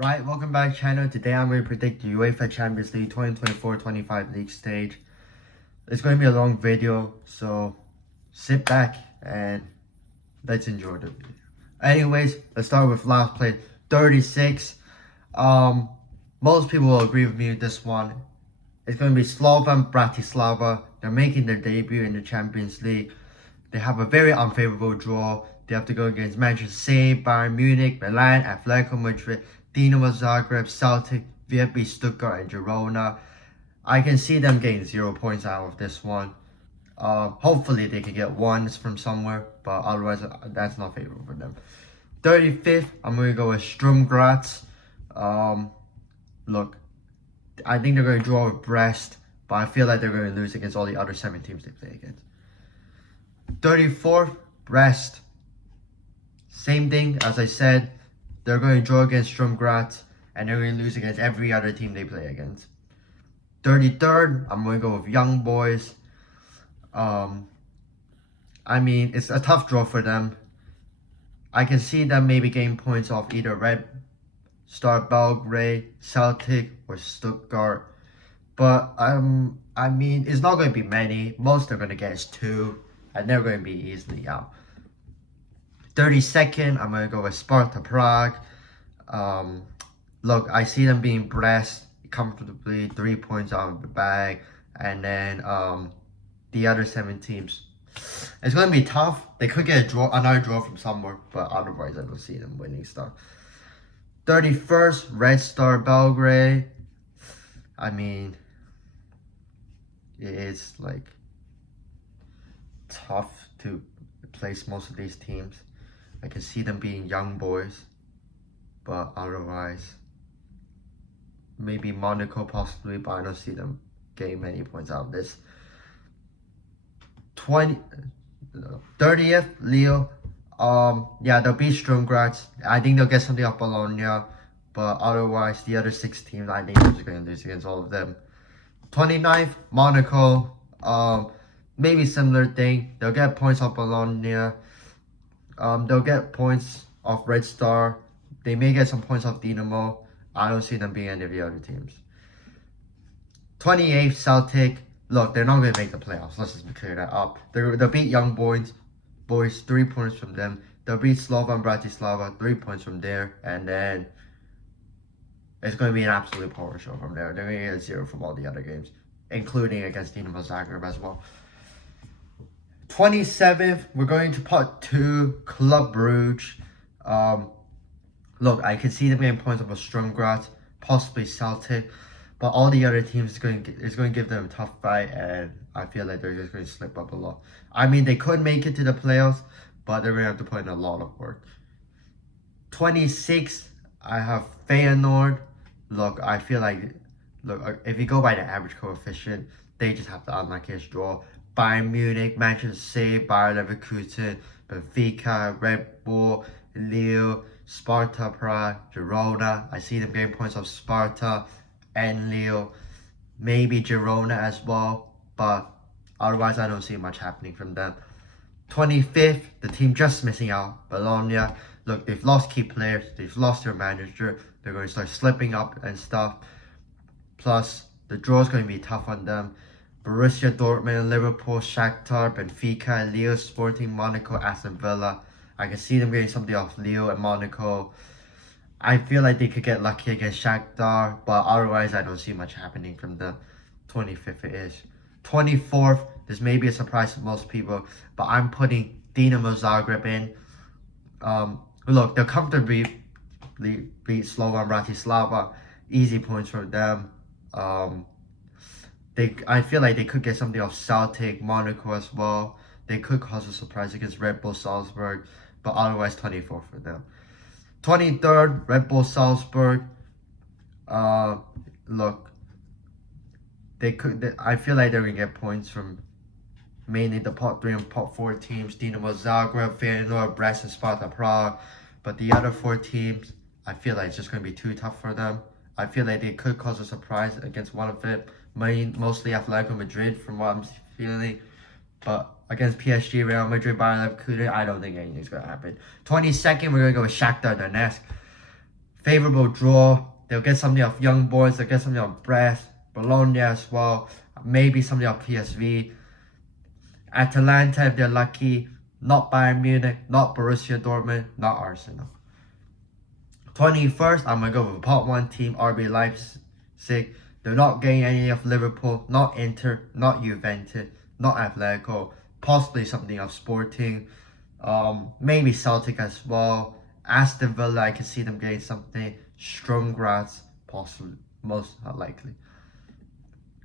Right, welcome back channel. Today I'm going to predict the UEFA Champions League 2024-25 league stage. It's going to be a long video, so sit back and let's enjoy the video. Anyways, let's start with last place, 36. Most people will agree with me with this one. It's going to be Slovan Bratislava. They're making their debut in the Champions League. They have a very unfavorable draw. They have to go against Manchester City, Bayern Munich, Milan, Atletico Madrid, Dinamo Zagreb, Celtic, VfB Stuttgart, and Girona. I can see them getting 0 points out of this one. Hopefully they can get ones from somewhere, but otherwise that's not favorable for them. 35th, I'm going to go with Sturm Graz. Look, I think they're going to draw with Brest, but I feel like they're going to lose against all the other 7 teams they play against. 34th, Brest. Same thing as I said. They're going to draw against Sturm Graz, and they're going to lose against every other team they play against. 33rd, I'm going to go with Young Boys. I mean, it's a tough draw for them. I can see them maybe getting points off either Red Star Belgrade, Celtic, or Stuttgart. But I mean, it's not going to be many. Most they're going to get is 2, and they're going to be easily out. 32nd, I'm going to go with Sparta Prague. Look, I see them being Brest comfortably, 3 points out of the bag. And then the other 7 teams. It's going to be tough. They could get another draw from somewhere, but otherwise I don't see them winning stuff. 31st, Red Star Belgrade. I mean, it's like tough to place most of these teams. I can see them being Young Boys, but otherwise, maybe Monaco possibly, but I don't see them getting many points out of this. 30th, Lille. Yeah, they'll beat Sturm Graz. I think they'll get something off Bologna, but otherwise, the other 6 teams, I think they're just going to lose against all of them. 29th, Monaco. Maybe similar thing. They'll get points off Bologna. They'll get points off Red Star. They may get some points off Dinamo. I don't see them being any of the other teams. 28th, Celtic. Look, they're not going to make the playoffs. Let's just clear that up. They'll beat Young Boys, 3 points from them. They'll beat Slovan Bratislava, 3 points from there. And then it's going to be an absolute power show from there. They're going to get 0 from all the other games, including against Dinamo Zagreb as well. 27th, we're going to pot 2, Club Brugge. Look, I can see them getting points off of Sturm Graz, possibly Celtic, but all the other teams is going to give them a tough fight, and I feel like they're just going to slip up a lot. I mean, they could make it to the playoffs, but they're going to have to put in a lot of work. 26th, I have Feyenoord. Look, I feel like, if you go by the average coefficient, they just have the unluckiest draw. Bayern Munich, Manchester City, Bayer Leverkusen, Benfica, Red Bull, Lille, Sparta Prague, Girona. I see them getting points off Sparta and Lille. Maybe Girona as well, but otherwise I don't see much happening from them. 25th, the team just missing out, Bologna. Look, they've lost key players, they've lost their manager, they're going to start slipping up and stuff. Plus, the draw is going to be tough on them. Borussia Dortmund, Liverpool, Shakhtar, Benfica, Lille, Sporting, Monaco, Aston Villa. I can see them getting something off Lille and Monaco. I feel like they could get lucky against Shakhtar, but otherwise I don't see much happening from them. 25th it is. 24th, this may be a surprise to most people, but I'm putting Dinamo Zagreb in. Look, they'll comfortably beat Slovan Bratislava. Easy points for them. I feel like they could get something off Celtic, Monaco as well. They could cause a surprise against Red Bull Salzburg, but otherwise 24th for them. 23rd, Red Bull Salzburg. Look, I feel like they're gonna get points from mainly the pot 3 and pot 4 teams: Dinamo Zagreb, Feyenoord, Brest, and Sparta Prague. But the other 4 teams, I feel like it's just gonna be too tough for them. I feel like they could cause a surprise against one of it. Mostly Atletico Madrid from what I'm feeling. But against PSG, Real Madrid, Bayer Leverkusen, I don't think anything's going to happen. 22nd, we're going to go with Shakhtar Donetsk. Favorable draw. They'll get something off Young Boys. They'll get something off Brest, Bologna as well. Maybe something off PSV. Atalanta, if they're lucky. Not Bayern Munich. Not Borussia Dortmund. Not Arsenal. 21st, I'm going to go with a pot 1 team, RB Leipzig. They're not getting any of Liverpool. Not Inter. Not Juventus. Not Atletico. Possibly something of Sporting. Maybe Celtic as well. Aston Villa, I can see them getting something. Sturm Graz, possibly, most likely.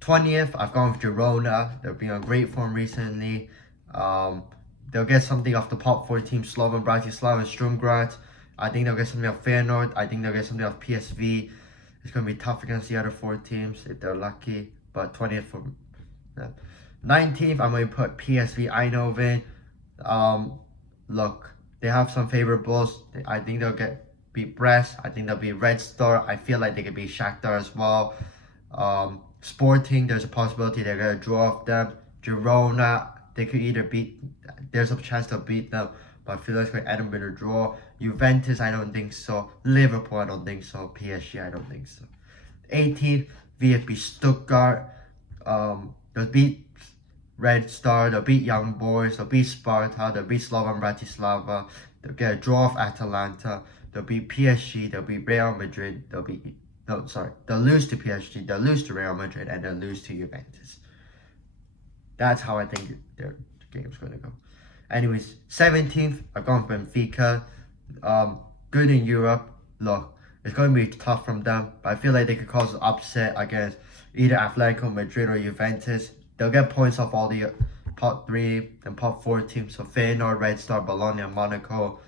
20th, I've gone with Girona. They've been on great form recently. They'll get something off the top 4 teams, Slovan Bratislava and Sturm Graz. I think they'll get something off Feyenoord. I think they'll get something off PSV. It's going to be tough against the other 4 teams if they're lucky. But 20th for them. 19th, I'm going to put PSV Eindhoven. Look, they have some favorables. I think they'll beat Brest. I think they'll beat Red Star. I feel like they could beat Shakhtar as well. Sporting, there's a possibility they're going to draw off them. Girona, they could either there's a chance they'll beat them, but I feel like it's going to end up in a draw. Juventus, I don't think so. Liverpool, I don't think so. PSG, I don't think so. 18th, VfB Stuttgart. They'll beat Red Star, they'll beat Young Boys, they'll beat Sparta, they'll beat Slovan Bratislava, they'll get a draw off Atalanta, they'll beat PSG, they'll beat Real Madrid, they'll lose to PSG, they'll lose to Real Madrid, and they'll lose to Juventus. That's how I think their game's going to go. Anyways, 17th, I've gone for Benfica. Good in Europe. Look, it's going to be tough from them, but I feel like they could cause an upset against either Atletico Madrid or Juventus. They'll get points off all the pot 3 and pot 4 teams. So Feyenoord, Red Star, Bologna, and Monaco.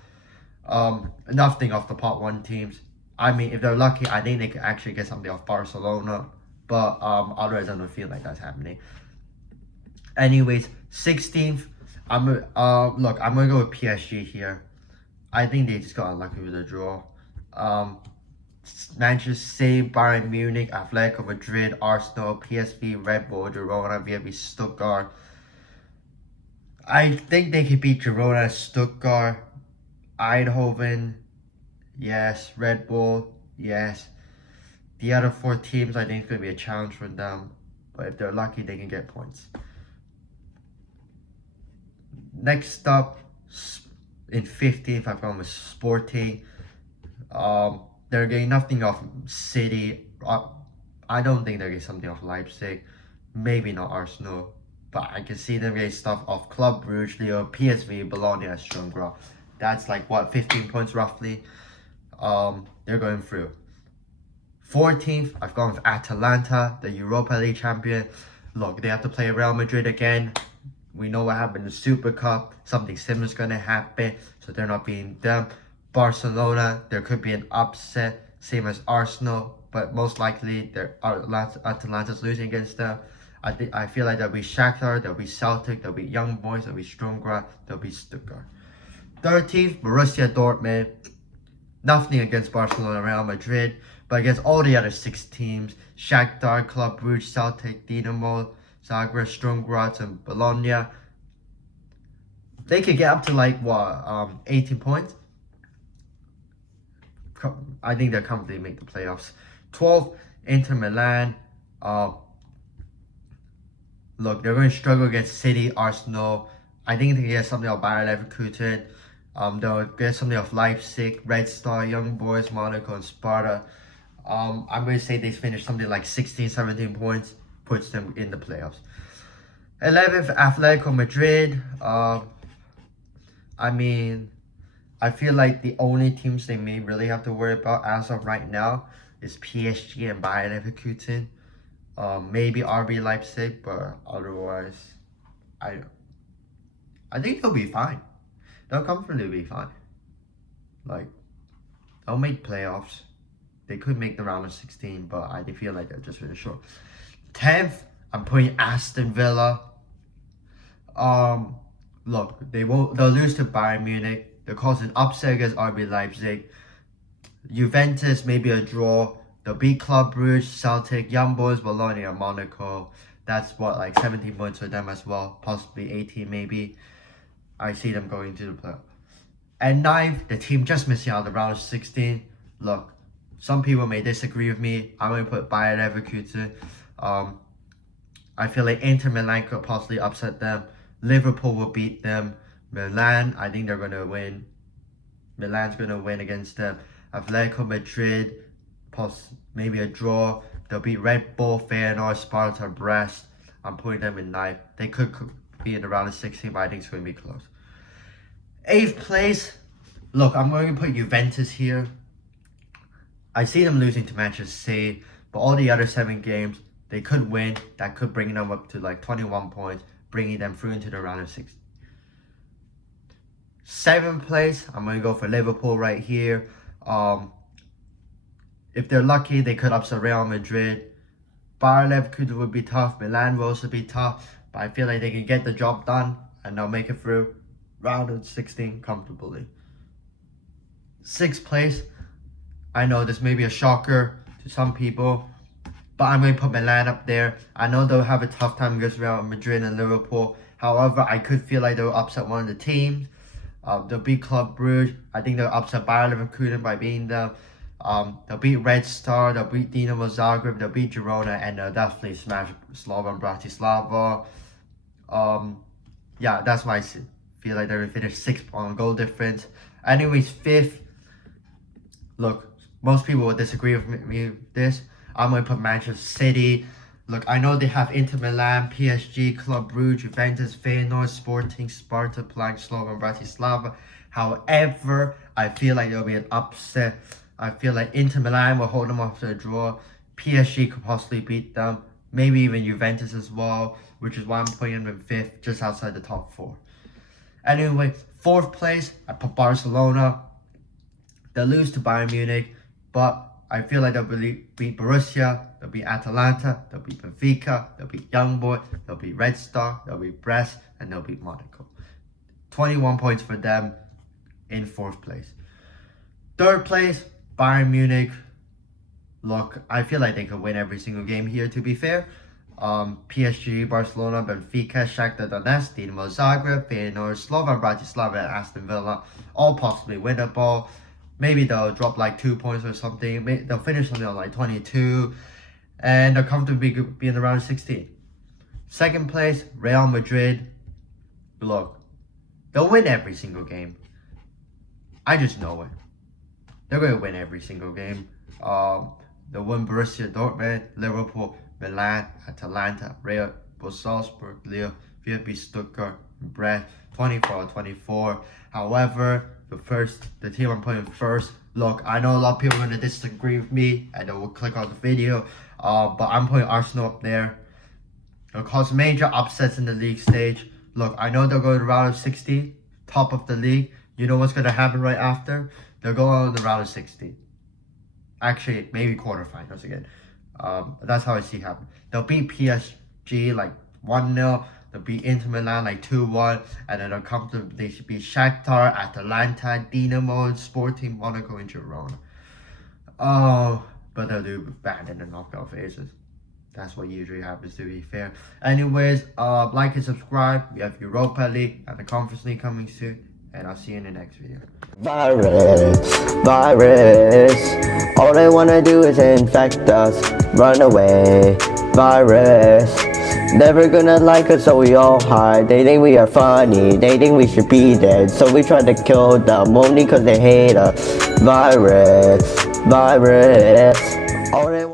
Nothing off the pot 1 teams. I mean, if they're lucky, I think they could actually get something off Barcelona. But otherwise, I don't feel like that's happening. Anyways, 16th. I'm gonna go with PSG here. I think they just got unlucky with the draw. Manchester City, Bayern Munich, Atletico Madrid, Arsenal, PSV, Red Bull, Girona, VfB Stuttgart. I think they could beat Girona, Stuttgart, Eindhoven, yes, Red Bull, yes. The other 4 teams, I think it's going to be a challenge for them. But if they're lucky, they can get points. Next up, in 15th, I've gone with Sporting. They're getting nothing off City. I don't think they're getting something off Leipzig. Maybe not Arsenal. But I can see them getting stuff off Club Brugge, Lyon, PSV, Bologna, and Sturm Graz. That's like, 15 points roughly. They're going through. 14th, I've gone with Atalanta, the Europa League champion. Look, they have to play Real Madrid again. We know what happened in the Super Cup. Something similar is going to happen, so they're not beating them. Barcelona, there could be an upset, same as Arsenal, but most likely Atalanta's losing against them. I feel like there'll be Shakhtar, there'll be Celtic, there'll be Young Boys, there'll be Sturm Graz, there'll be Stuttgart. 13th, Borussia Dortmund. Nothing against Barcelona, Real Madrid, but against all the other 6 teams, Shakhtar, Club Brugge, Celtic, Dinamo, Zagreb, Sturm Graz, and Bologna. They could get up to 18 points. I think they'll comfortably make the playoffs. 12th, Inter Milan. Look, they're going to struggle against City, Arsenal. I think they can get something off Bayer Leverkusen. They'll get something off Leipzig, Red Star, Young Boys, Monaco, and Sparta. I'm going to say they finish something like 16, 17 points. Puts them in the playoffs. 11th, Atletico Madrid. I feel like the only teams they may really have to worry about as of right now is PSG and Bayer Leverkusen. Maybe RB Leipzig, but otherwise, I think they'll be fine. They'll comfortably be fine. They'll make playoffs. They could make the round of 16, but I feel like they're just really short. 10th, I'm putting Aston Villa. Look, they'll lose to Bayern Munich. They'll cause an upset against RB Leipzig. Juventus, maybe a draw. They'll beat Club Brugge, Celtic, Young Boys, Bologna, and Monaco. That's 17 points for them as well. Possibly 18 maybe. I see them going to the playoff. And 9th, the team just missing out the round of 16. Look, Some people may disagree with me. I'm going to put Bayer Leverkusen. I feel like Inter Milan could possibly upset them. Liverpool will beat them. Milan, I think they're going to win. Milan's going to win against them. Atletico Madrid, maybe a draw. They'll beat Red Bull, Feyenoord, Sparta, Brest. I'm putting them in 9th. They could be in the round of 16, but I think it's going to be close. 8th place. Look, I'm going to put Juventus here. I see them losing to Manchester City, but all the other 7 games, they could win. That could bring them up to like 21 points, bringing them through into the round of 16. 7th place, I'm going to go for Liverpool right here. If they're lucky, they could upset Real Madrid. Bayer Leverkusen would be tough. Milan will also be tough. But I feel like they can get the job done and they'll make it through round of 16 comfortably. 6th place, I know this may be a shocker to some people, but I'm going to put Milan up there. I know they'll have a tough time against Real Madrid and Liverpool. However, I could feel like they'll upset one of the teams. They'll beat Club Brugge. I think they'll upset Bayer Leverkusen by beating them. They'll beat Red Star. They'll beat Dinamo Zagreb. They'll beat Girona. And they'll definitely smash Slovan Bratislava. Yeah, that's why I feel like they're going to finish 6th on goal difference. Anyways, 5th. Look, most people will disagree with me with this. I'm going to put Manchester City. Look, I know they have Inter Milan, PSG, Club Brugge, Juventus, Feyenoord, Sporting, Sparta, Prague, Slovan Bratislava. However, I feel like there'll be an upset. I feel like Inter Milan will hold them off to a draw. PSG could possibly beat them. Maybe even Juventus as well, which is why I'm putting them in 5th, just outside the top 4. Anyway, 4th place, I put Barcelona. They'll lose to Bayern Munich, but I feel like they'll beat Borussia, they'll beat Atalanta, they'll beat Benfica, they'll beat Young Boy, they'll beat Red Star, they'll beat Brest, and they'll beat Monaco. 21 points for them in 4th place. 3rd place, Bayern Munich. Look, I feel like they could win every single game here, to be fair. PSG, Barcelona, Benfica, Shakhtar Donetsk, Dinamo Zagreb, Feyenoord, Slovan Bratislava, and Aston Villa all possibly win the ball. Maybe they'll drop like 2 points or something. They'll finish something on like 22. And they'll comfortably be in the round of 16. 2nd place, Real Madrid. Look, they'll win every single game. I just know it. They're going to win every single game. They'll win Borussia Dortmund, Liverpool, Milan, Atalanta, Real, Salzburg, Lille, VfB Stuttgart, Brest, 24-24. However, the team I'm putting first. Look, I know a lot of people are going to disagree with me and they will click on the video. But I'm putting Arsenal up there. They'll cause major upsets in the league stage. Look, I know they'll go to the round of 16, top of the league. You know what's going to happen right after? They'll go on the round of 16. Actually, maybe quarterfinals again. That's how I see it happen. They'll beat PSG like 1-0. They'll beat Inter Milan like 2-1. And then they should beat Shakhtar, Atalanta, Dinamo, Sporting, Monaco, and Girona. Oh, but they'll do bad in the knockout phases. That's what usually happens, to be fair. Anyways, like and subscribe. We have Europa League and the Conference League coming soon. And I'll see you in the next video. Virus, all they wanna do is infect us, run away, virus, never gonna like us so we all hide, they think we are funny, they think we should be dead, so we try to kill them only cause they hate us, virus, all they